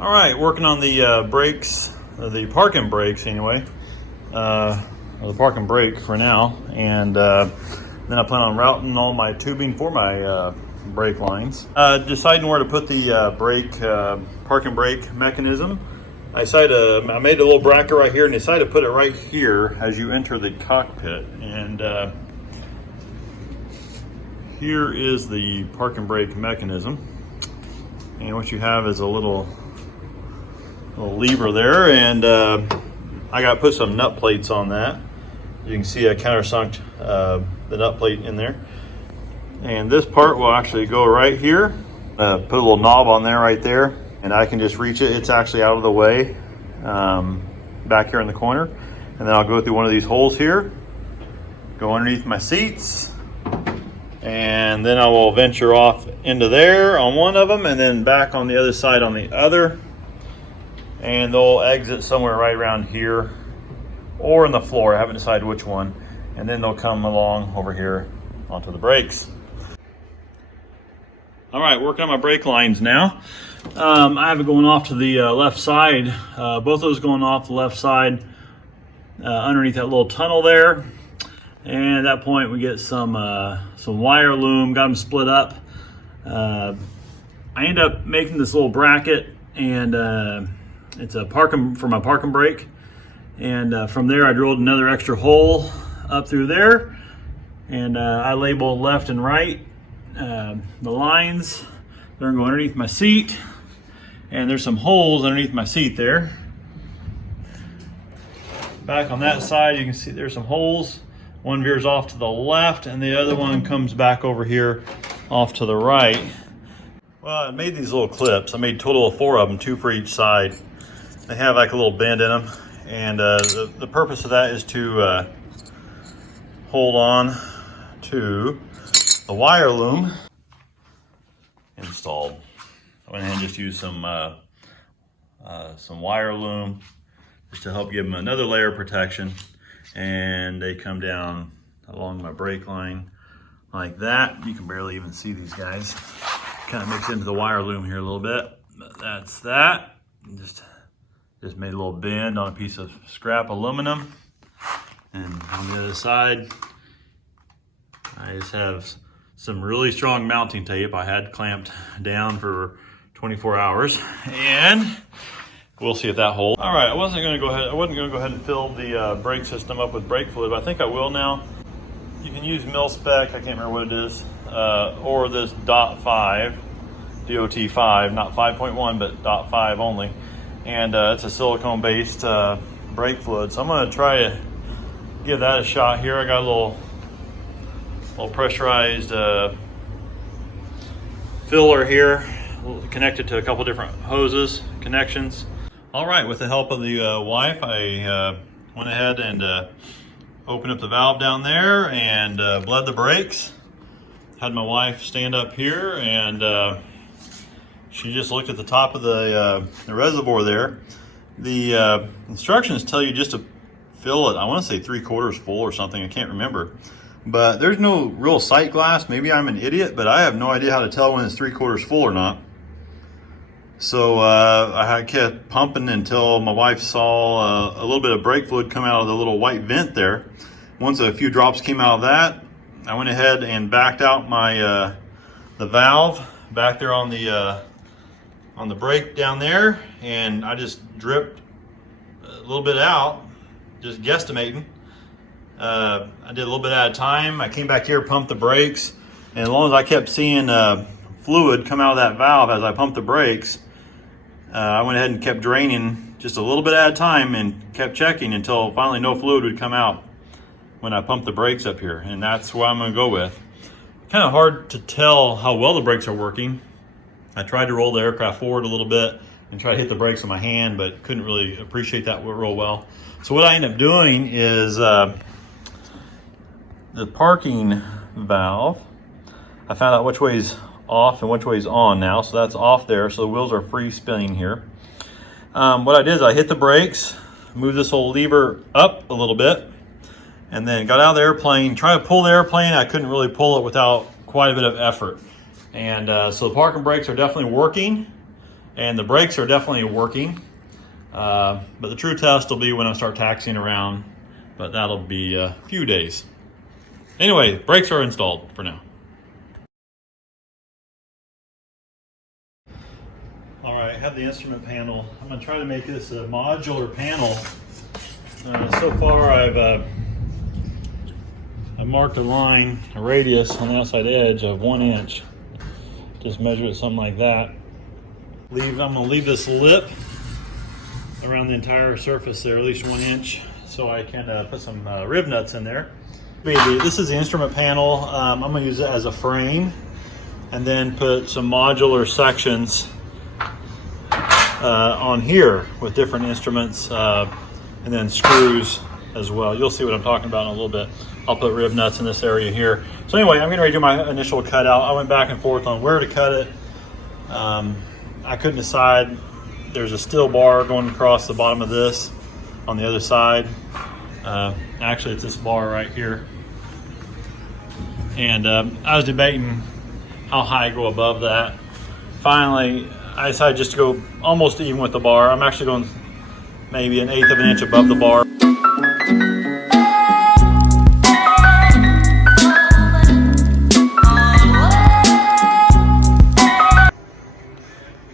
All right, working on the brakes, the parking brakes anyway. The parking brake for now, and then I plan on routing all my tubing for my brake lines. Deciding where to put the parking brake mechanism. I made a little bracket right here and decided to put it right here as you enter the cockpit. And here is the parking brake mechanism. And what you have is a little lever there, and I got to put some nut plates on that. You can see I countersunked the nut plate in there. And this part will actually go right here. Put a little knob on there right there, and I can just reach it. It's actually out of the way back here in the corner. And then I'll go through one of these holes here, go underneath my seats, and then I will venture off into there on one of them and then back on the other side on the other. And they'll exit somewhere right around here or in the floor. I haven't decided which one. And then they'll come along over here onto the brakes. All right, working on my brake lines now. I have it going off to the left side. Both of those going off the left side underneath that little tunnel there. And at that point we get some wire loom, got them split up. I end up making this little bracket, and it's a for my parking brake. And from there I drilled another extra hole up through there, and I labeled left and right the lines. They're gonna go underneath my seat, and there's some holes underneath my seat there. Back on that side you can see there's some holes. One veers off to the left and the other one comes back over here off to the right. Well, I made these little clips. I made a total of 4 of them, 2 for each side. They have like a little bend in them, and the purpose of that is to hold on to the wire loom installed. I went ahead and just used some wire loom just to help give them another layer of protection. And they come down along my brake line like that. You can barely even see these guys. Kind of mix into the wire loom here a little bit, but that's that. Just made a little bend on a piece of scrap aluminum. And on the other side, I just have some really strong mounting tape I had clamped down for 24 hours. And we'll see if that holds. All right, I wasn't gonna go ahead and fill the brake system up with brake fluid, but I think I will now. You can use mil spec, I can't remember what it is, or this .5, DOT5, not 5.1, but .5 only. And it's a silicone-based brake fluid. So I'm gonna try to give that a shot here. I got a little pressurized filler here, connected to a couple different hoses, connections. All right, with the help of the wife, I went ahead and opened up the valve down there and bled the brakes. Had my wife stand up here, and she just looked at the top of the reservoir there. The instructions tell you just to fill it, I want to say 3/4 full or something, I can't remember. But there's no real sight glass. Maybe I'm an idiot, but I have no idea how to tell when it's 3/4 full or not. So I kept pumping until my wife saw a little bit of brake fluid come out of the little white vent there. Once a few drops came out of that, I went ahead and backed out my the valve back there on the brake down there, and I just dripped a little bit out, just guesstimating. I did a little bit at a time. I came back here, pumped the brakes, and as long as I kept seeing fluid come out of that valve as I pumped the brakes, I went ahead and kept draining just a little bit at a time and kept checking until finally no fluid would come out when I pumped the brakes up here. And that's what I'm gonna go with. Kind of hard to tell how well the brakes are working. I tried to roll the aircraft forward a little bit and try to hit the brakes with my hand, but couldn't really appreciate that real well. So what I ended up doing is the parking valve, I found out which way's off and which way's on now. So that's off there, so the wheels are free spinning here. What I did is I hit the brakes, moved this whole lever up a little bit, and then got out of the airplane, tried to pull the airplane. I couldn't really pull it without quite a bit of effort. And so the parking brakes are definitely working. and the brakes are definitely working. But the true test will be when I start taxiing around, but that'll be a few days. Anyway, brakes are installed for now. All right, I have the instrument panel. I'm gonna try to make this a modular panel. So far I've marked a line, a radius on the outside edge of 1 inch. Just measure it something like that. I'm gonna leave this lip around the entire surface there, at least 1 inch, so I can put some rib nuts in there. This is the instrument panel. I'm gonna use it as a frame and then put some modular sections on here with different instruments and then screws as well. You'll see what I'm talking about in a little bit. I'll put rib nuts in this area here. So anyway, I'm getting ready to do my initial cutout. I went back and forth on where to cut it. I couldn't decide. There's a steel bar going across the bottom of this on the other side. Actually, it's this bar right here. And I was debating how high I go above that. Finally, I decided just to go almost even with the bar. I'm actually going maybe 1/8 of an inch above the bar.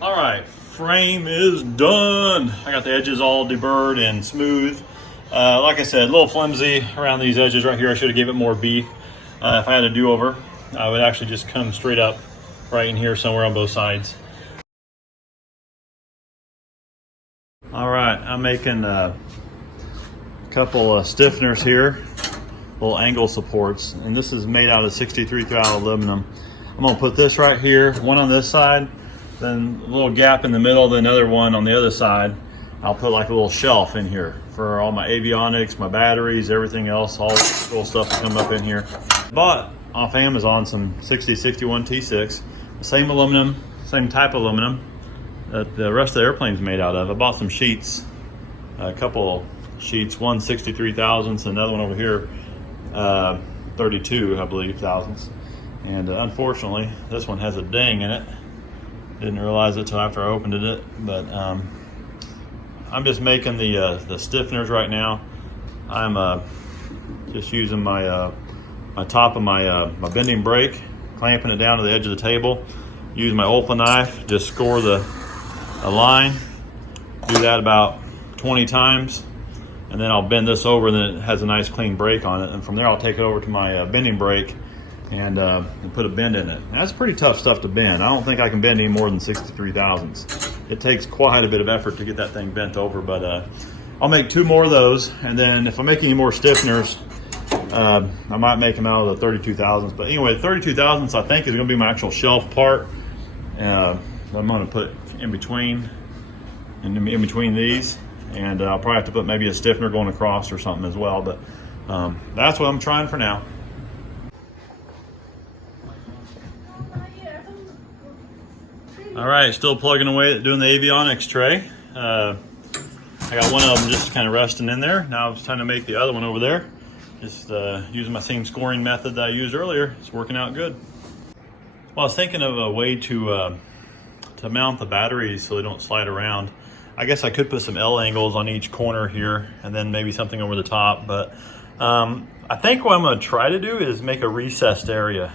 All right, frame is done. I got the edges all deburred and smooth. Like I said, a little flimsy around these edges right here. I should have gave it more beef. If I had a do-over, I would actually just come straight up right in here somewhere on both sides. All right, I'm making a couple of stiffeners here, little angle supports, and this is made out of 63 throughout aluminum. I'm gonna put this right here, one on this side, then a little gap in the middle, then another one on the other side. I'll put like a little shelf in here for all my avionics, my batteries, everything else, all this cool stuff to come up in here. Bought off Amazon some 6061 T6, the same aluminum, same type of aluminum that the rest of the airplane's made out of. I bought some sheets, a couple sheets, one 63 thousandths, another one over here, 32, I believe, thousandths. And unfortunately, this one has a ding in it. Didn't realize it till after I opened it, but I'm just making the stiffeners right now. I'm just using my top of my bending brake, clamping it down to the edge of the table. Use my Olfa knife, just score a line. Do that about 20 times, and then I'll bend this over, and then it has a nice clean brake on it. And from there, I'll take it over to my bending brake and put a bend in it. Now, that's pretty tough stuff to bend. I don't think I can bend any more than 63 thousandths. It takes quite a bit of effort to get that thing bent over, but I'll make 2 more of those, and then if I make any more stiffeners, I might make them out of the 32 thousandths. But anyway, 32 thousandths I think is going to be my actual shelf part. I'm going to put in between these, and I'll probably have to put maybe a stiffener going across or something as well. But that's what I'm trying for now. All right, still plugging away, doing the avionics tray. I got one of them just kind of resting in there. Now it's time to make the other one over there. Just using my same scoring method that I used earlier. It's working out good. Well, I was thinking of a way to mount the batteries so they don't slide around. I guess I could put some L angles on each corner here and then maybe something over the top. But I think what I'm going to try to do is make a recessed area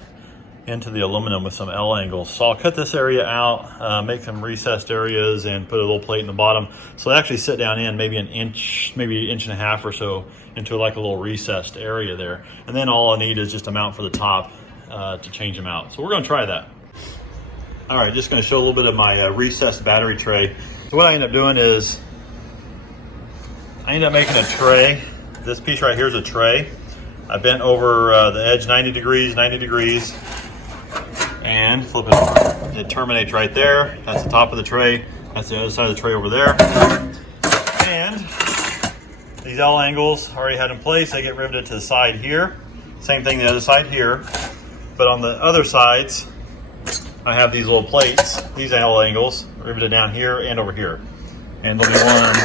into the aluminum with some L angles. So I'll cut this area out, make some recessed areas, and put a little plate in the bottom. So they actually sit down in maybe an inch, maybe 1.5 inches or so into like a little recessed area there. And then all I need is just a mount for the top to change them out. So we're gonna try that. All right, just gonna show a little bit of my recessed battery tray. So what I end up doing is, I end up making a tray. This piece right here is a tray. I bent over the edge 90 degrees, and flip it over. It terminates right there. That's the top of the tray. That's the other side of the tray over there. And these L angles already had in place. They get riveted to the side here. Same thing the other side here. But on the other sides, I have these little plates, these L angles, riveted down here and over here. And there'll be one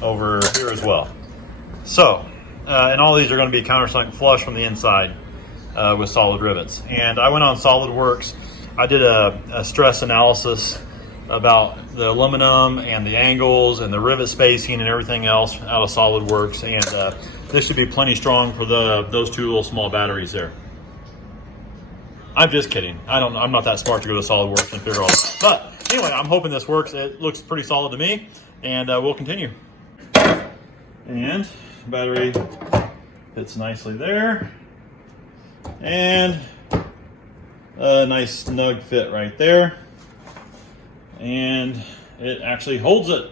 over here as well. So, and all these are going to be countersunk flush from the inside with solid rivets. And I went on SolidWorks. I did a stress analysis about the aluminum and the angles and the rivet spacing and everything else out of SolidWorks, and this should be plenty strong for those two little small batteries there. I'm just kidding. I'm not that smart to go to SolidWorks and figure all that. But anyway, I'm hoping this works. It looks pretty solid to me, and we'll continue. And battery fits nicely there, and a nice snug fit right there, and it actually holds it.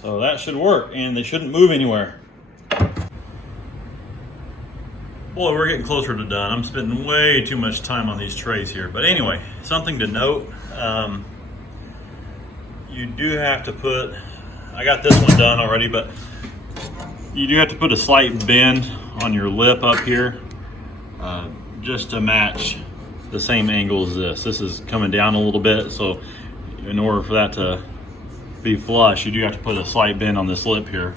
So that should work, and they shouldn't move anywhere. Boy, we're getting closer to done. I'm spending way too much time on these trays here. But anyway, something to note, you do have to put, I got this one done already, but you do have to put a slight bend on your lip up here, just to match the same angle as this. This is coming down a little bit, so in order for that to be flush, you do have to put a slight bend on this lip here.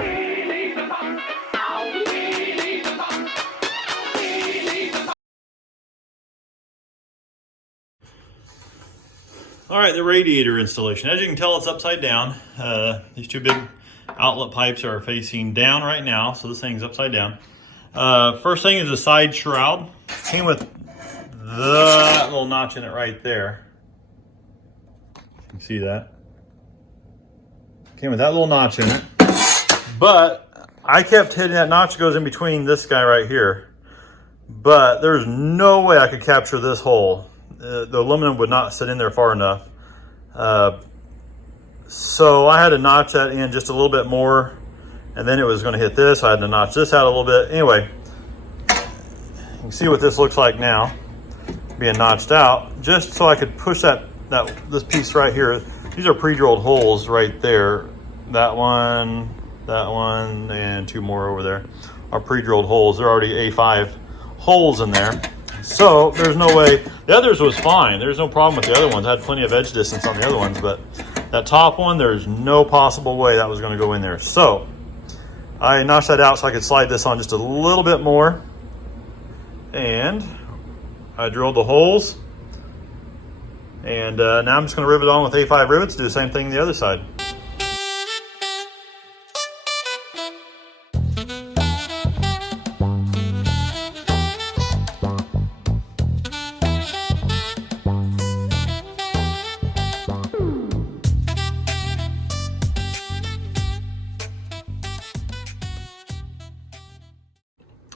All right, the radiator installation. As you can tell, it's upside down. These two big outlet pipes are facing down right now, so this thing's upside down. First thing is the side shroud. Came with that little notch in it right there. You can see that. Came with that little notch in it. But I kept hitting that notch goes in between this guy right here. But there's no way I could capture this hole. The aluminum would not sit in there far enough. So I had to notch that in just a little bit more, and then it was going to hit this. I had to notch this out a little bit. Anyway, you can see what this looks like now, being notched out, just so I could push this piece right here. These are pre-drilled holes right there. That one, and two more over there are pre-drilled holes. They're already A5 holes in there. So there's no way. The others was fine. There's no problem with the other ones. I had plenty of edge distance on the other ones, but that top one, there's no possible way that was going to go in there. So I notched that out so I could slide this on just a little bit more. And I drilled the holes. And now I'm just going to rivet on with A5 rivets, do the same thing on the other side.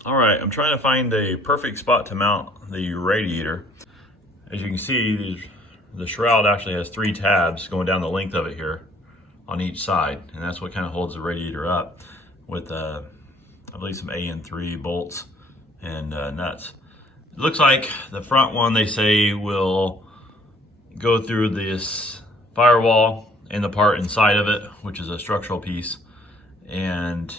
All right, I'm trying to find a perfect spot to mount the radiator. As you can see, the shroud actually has 3 tabs going down the length of it here on each side, and that's what kind of holds the radiator up with, I believe, some AN3 bolts and nuts. It looks like the front one, they say, will go through this firewall and the part inside of it, which is a structural piece, and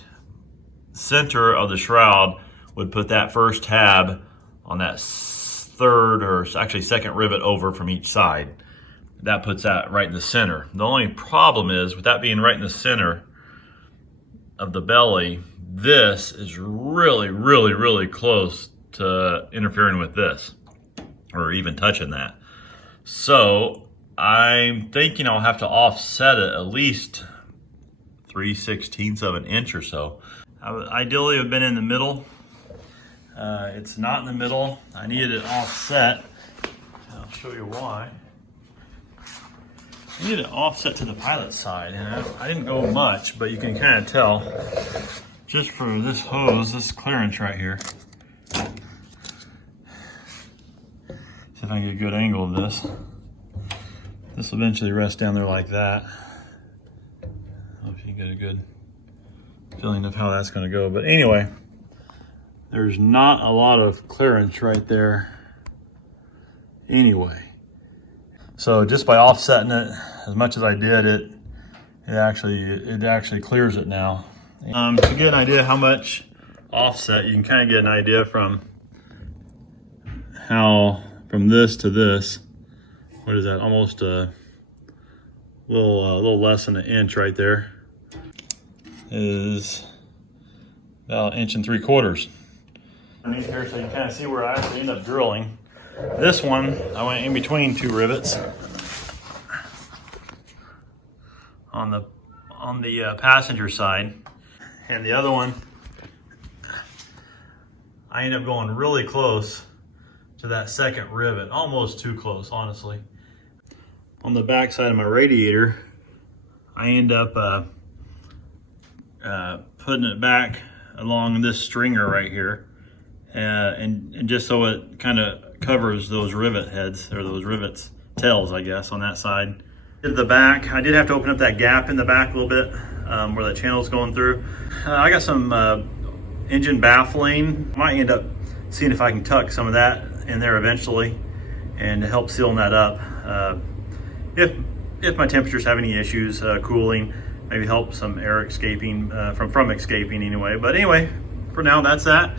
center of the shroud would put that first tab on that third, or actually second rivet over from each side. That puts that right in the center. The only problem is, with that being right in the center of the belly, this is really, really, really close to interfering with this, or even touching that. So I'm thinking I'll have to offset it at least 3/16 of an inch or so. I would ideally have been in the middle. It's not in the middle. I needed it offset. I'll show you why. I needed it offset to the pilot side, and I didn't go much, but you can kind of tell just for this hose, this clearance right here. See if I can get a good angle of this. This will eventually rest down there like that. I hope you can get a good feeling of how that's going to go. But anyway, there's not a lot of clearance right there anyway. So just by offsetting it as much as I did, it actually clears it now. To get an idea how much offset, you can kind of get an idea from this to this. What is that? Almost a little less than an inch right there. Is about 1 3/4 underneath here, so you kind of see where I actually end up drilling. This one, I went in between 2 rivets. on the passenger side, and the other one, I end up going really close to that second rivet, almost too close, honestly. On the back side of my radiator, I end up putting it back along this stringer right here, and just so it kind of covers those rivet heads, or those rivets, tails, I guess, on that side. At the back, I did have to open up that gap in the back a little bit where that channel's going through. I got some engine baffling. Might end up seeing if I can tuck some of that in there eventually and help sealing that up. If my temperatures have any issues cooling, maybe help some air escaping from escaping anyway. But anyway, for now, that's that.